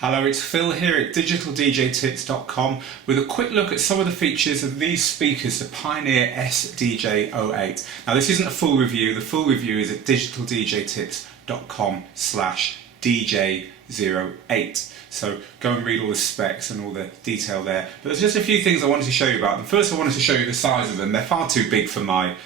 Hello, it's Phil here at digitaldjtips.com with a quick look at some of the features of these speakers, the Pioneer S-DJ08. Now this isn't a full review, the full review is at digitaldjtips.com/DJ08. So go and read all the specs and all the detail there. But there's just a few things I wanted to show you about them. First I wanted to show you the size of them. They're far too big for my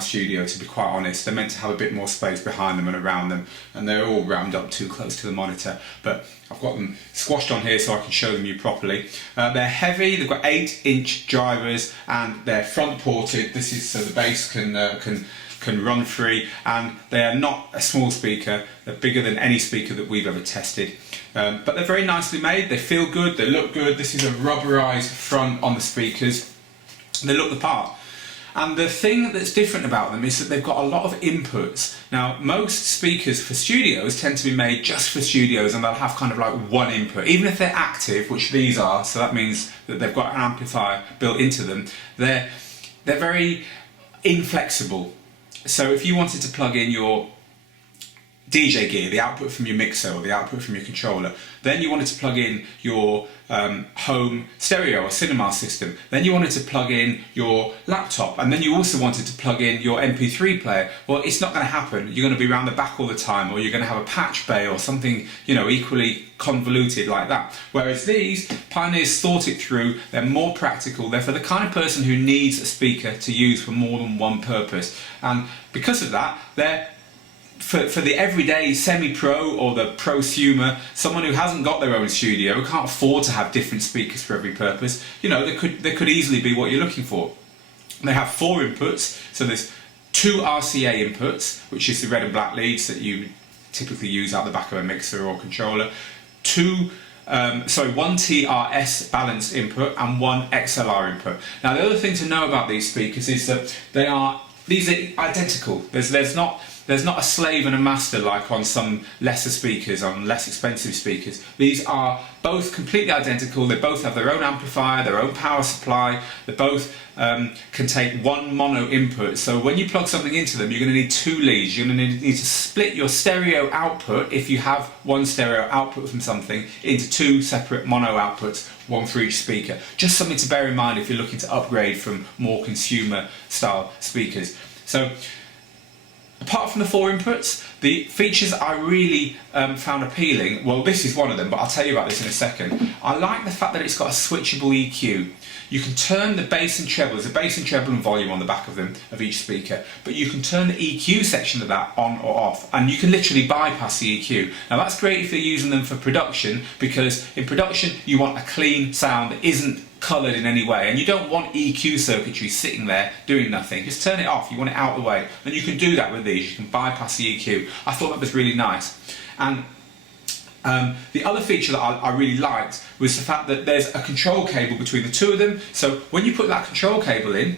studio, to be quite honest. They're meant to have a bit more space behind them and around them, and they're all rammed up too close to the monitor, but I've got them squashed on here so I can show them you properly. They're heavy, they've got 8-inch drivers and they're front ported. This is so the bass can run free, and they are not a small speaker. They're bigger than any speaker that we've ever tested, but they're very nicely made. They feel good, they look good. This is a rubberized front on the speakers. They look the part. And the thing that's different about them is that they've got a lot of inputs. Now, most speakers for studios tend to be made just for studios, and they'll have kind of like one input. Even if they're active, which these are, so that means that they've got an amplifier built into them, they're very inflexible. So if you wanted to plug in your DJ gear, the output from your mixer or the output from your controller, then you wanted to plug in your home stereo or cinema system, then you wanted to plug in your laptop, and then you also wanted to plug in your MP3 player, well, it's not going to happen. You're going to be around the back all the time, or you're going to have a patch bay or something, you know, equally convoluted like that. Whereas these, Pioneer's thought it through. They're more practical. They're for the kind of person who needs a speaker to use for more than one purpose, and because of that, they're for the everyday semi-pro or the prosumer, someone who hasn't got their own studio, who can't afford to have different speakers for every purpose, you know, they could easily be what you're looking for. They have 4 inputs, so there's 2 RCA inputs, which is the red and black leads that you typically use out the back of a mixer or controller, 1 TRS balanced input and 1 XLR input. Now the other thing to know about these speakers is that these are identical. There's not a slave and a master like on some lesser speakers, on less expensive speakers. These are both completely identical. They both have their own amplifier, their own power supply. They both can take 1 mono input. So when you plug something into them, you're going to need 2 leads. You're going to need to split your stereo output, if you have 1 stereo output from something, into 2 separate mono outputs, 1 for each speaker. Just something to bear in mind if you're looking to upgrade from more consumer style speakers. So, apart from the 4 inputs, the features I really found appealing, well, this is one of them, but I'll tell you about this in a second. I like the fact that it's got a switchable EQ. You can turn the bass and treble, there's a bass and treble and volume on the back of them, of each speaker, but you can turn the EQ section of that on or off, and you can literally bypass the EQ. Now that's great if you're using them for production, because in production you want a clean sound that isn't coloured in any way, and you don't want EQ circuitry sitting there doing nothing. Just turn it off, you want it out of the way, and you can do that with these. You can bypass the EQ. I thought that was really nice. And the other feature that I really liked was the fact that there's a control cable between the 2 of them, so when you put that control cable in,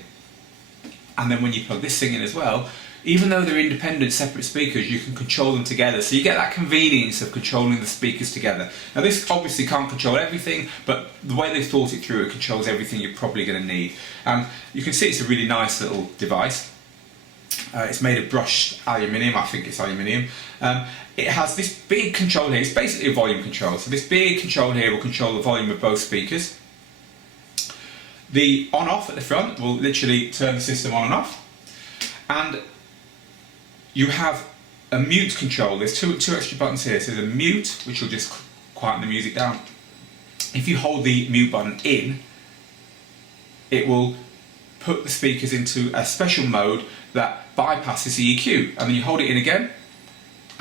and then when you plug this thing in as well, even though they're independent separate speakers, you can control them together, so you get that convenience of controlling the speakers together. Now this obviously can't control everything, but the way they thought it through, it controls everything you're probably going to need. You can see it's a really nice little device. It's made of brushed aluminium, I think it's aluminium. It has this big control here. It's basically a volume control, so this big control here will control the volume of both speakers. The on-off at the front will literally turn the system on and off, and you have a mute control. There's two extra buttons here. So there's a mute, which will just quieten the music down. If you hold the mute button in, it will put the speakers into a special mode that bypasses the EQ, and then you hold it in again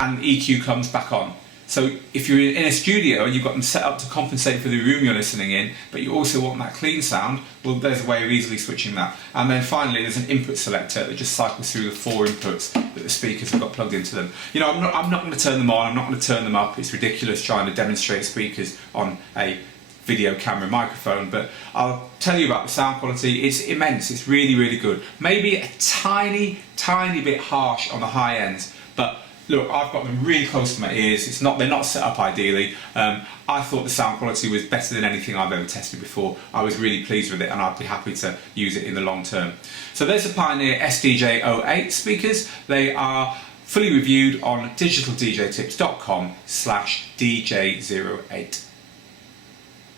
and the EQ comes back on. So if you're in a studio and you've got them set up to compensate for the room you're listening in, but you also want that clean sound, well, there's a way of easily switching that. And then finally there's an input selector that just cycles through the 4 inputs that the speakers have got plugged into them. You know, I'm not going to turn them on, I'm not going to turn them up. It's ridiculous trying to demonstrate speakers on a video camera microphone, but I'll tell you about the sound quality. It's immense, it's really, really good. Maybe a tiny bit harsh on the high ends, but look, I've got them really close to my ears. They're not set up ideally. I thought the sound quality was better than anything I've ever tested before. I was really pleased with it, and I'd be happy to use it in the long term. So there's the Pioneer S-DJ08 speakers. They are fully reviewed on digitaldjtips.com/DJ08.